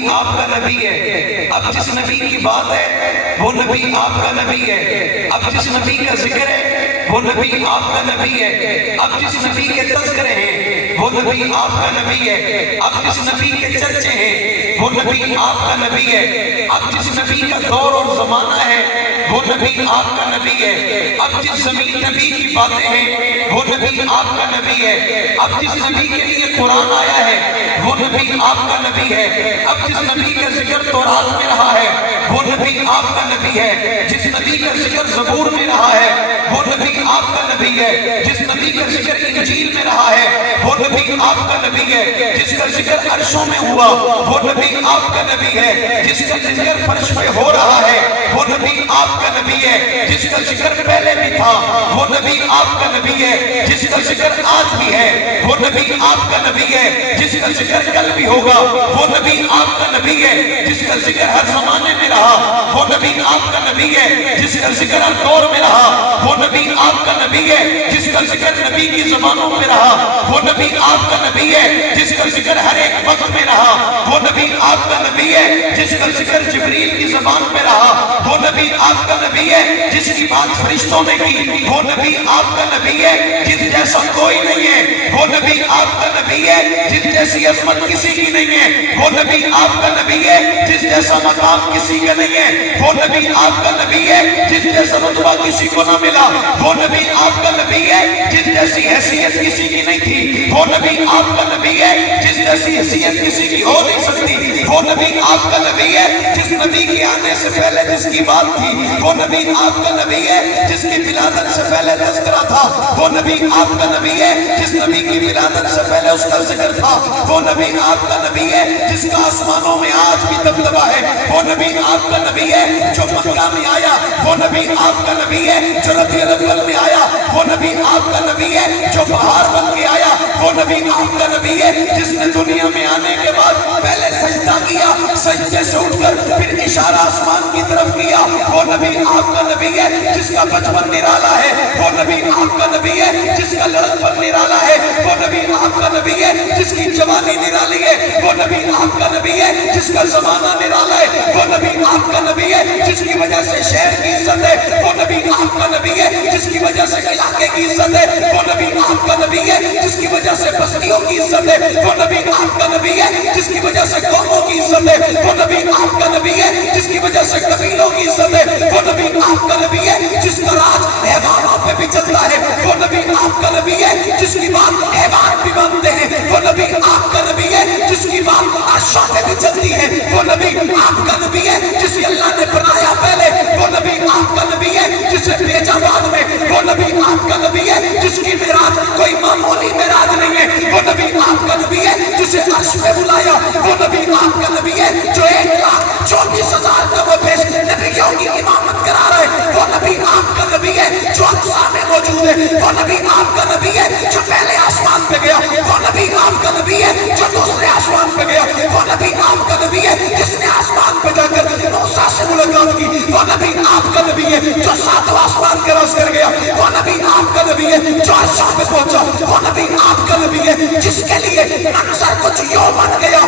نبی آپ کا نبی ہے، اب جس نبی کی بات ہے وہ نبی آپ کا نبی ہے، اب جس نبی کا ذکر ہے وہ نبی آپ کا نبی ہے، اب جس نبی کے تذکرے ہیں وہ نبی آپ کا نبی ہے، اب جس نبی کے چرچے ہیں وہ نبی آپ کا نبی ہے، اب جس نبی کا دور اور زمانہ ہے وہ نبی آپ کا نبی ہے، اب جس زمین نبی کی باتیں ہیں وہ نبی آپ کا نبی ہے، اب جس نبی کے لیے قرآن آیا ہے وہ نبی آپ کا نبی ہے، اب جس نبی کا ذکر تورات میں رہا ہے وہ نبی آپ کا نبی ہے، جس نبی کا ذکر زبور میں رہا ہے وہ نبی آپ کا نبی ہے، جس نبی کا ذکر انجیل میں رہا ہے وہ نبی آپ کا نبی ہے، جس کا ذکر عرشوں میں ہوا وہ نبی آپ کا نبی ہے، جس کا ذکر فرش پہ ہو رہا ہے وہ نبی آپ کا نبی ہے، جس کا ذکر پہلے بھی تھا وہ نبی آپ کا نبی ہے، جس کا ذکر آج بھی ہے وہ نبی آپ کا نبی ہے، جس کا ذکر کل بھی ہوگا وہ نبی آپ کا نبی ہے، جس کا ذکر ہر زمانے میں رہا وہ نبی آپ کا نبی ہے، جس کا ذکر ہر دور میں رہا وہ نبی آپ کا نبی ہے، جس کا ذکر نبی کی زبانوں میں رہا وہ نبی آپ کا نبی ہے، جس کا ذکر ہر ایک وقت میں رہا وہ نبی آپ کا نبی ہے، جس کا ذکر جبریل کی زبان پہ رہا وہ نبی آپ کا نبی ہے، جس کی بات فرشتوں نے کی وہ نبی آپ کا نبی ہے، جس جیسا کوئی نہیں ہے وہ نبی آپ کا نبی ہے، جس جیسی عظمت کسی کی نہیں ہے وہ نبی آپ کا نبی ہے، جس جیسا مقام کسی کا نہیں ہے وہ نبی آپ کا نبی ہے، جس جیسا رتبہ کسی کو نہ ملا وہ نبی آپ کا نبی ہے، جس جیسی حیثیت کسی کی نہیں تھی وہ نبی آپ کا نبی ہے، جس جیسی حیثیت کسی کی ہو نہیں سکتی وہ نبی آپ کا نبی ہے، جس نبی کے آنے سے پہلے جس کی بات تھی وہ نبی آپ کا نبی ہے، جس کی ولادت سے پہلے تذکرہ تھا وہ نبی آپ کا نبی ہے، جس نبی کی ولادت سے پہلے اس کا ذکر تھا وہ نبی آپ کا نبی ہے، جس کا آسمانوں میں آج بھی دبدبہ ہے وہ نبی آپ کا نبی ہے، جو مکہ میں آیا وہ نبی آپ کا نبی ہے، جو ربیع الاول میں آیا وہ نبی آپ کا نبی ہے، جو بہار بن کے آیا وہ نبی آپ کا نبی ہے، جس نے دنیا میں آنے کے بعد پہلے سجدہ کیا، سجدے سے اٹھ کر پھر اشارہ آسمان کی طرف کیا وہ نبی آپ کا نبی ہے، جس کا بچپن نرالا ہے وہ نبی آپ کا نبی ہے، جس کا لڑکپن نرالا ہے وہ نبی آپ کا نبی ہے، جس کی جوانی نرالی ہے وہ نبی آپ کا نبی ہے، جس کا زمانہ نرالا ہے وہ نبی آپ کا نبی ہے، جس کی وجہ سے شہر کی عزت ہے وہ نبی آپ کا نبی ہے، جس کی وجہ سے علاقے کی عزت ہے وہ نبی آپ کا نبی ہے، جس کی وجہ سے بستیوں کی عزت ہے وہ نبی آپ کا نبی ہے، جس کی وجہ سے قوموں کی عزت ہے وہ نبی آپ کا نبی ہے، جس کی وجہ سے قبیلوں کی عزت ہے وہ نبی آپ کا نبی ہے، جس کا راج حیوانوں پہ بھی چلتا ہے وہ نبی آپ کا نبی ہے، جس کی بات حیوان بھی مانتے ہیں وہ نبی آپ کا نبی ہے، جس کی بات عرشوں پہ بھی چلتی ہے وہ نبی آپ کا نبی ہے، جسے اللہ نے بنایا پہلے وہ نبی آپ کا نبی ہے، جسے بھیجا بعد میں وہ نبی آپ کا نبی ہے، جس کی معراج کوئی معمولی معراج نہیں ہے وہ نبی آپ کا نبی ہے، جسے عرش پہ بلایا وہ نبی آپ کا نبی ہے، جو 1,34,000 کا وہ پیش نبیوں کی امامت کرا رہا ہے وہ نبی آپ کا نبی ہے، جو اقصا میں موجود ہے وہ نبی آپ کا نبی ہے، جو پہلے آسمان پہ گیا وہ نبی آپ کا نبی ہے، جو دوسرے آسمان پہ گیا وہ نبی آپ کا نبی ہے، جس نے آسمان پہ جا کر موسیٰ سے ملاقات کی وہ نبی آپ کا نبی ہے، جو 7 آسمان کے راز کر گیا وہ نبی آپ کا نبی ہے، جو عرشوں پہ پہنچا وہ نبی آپ کا نبی ہے، جس کے لیے منظر کچھ یوں بن گیا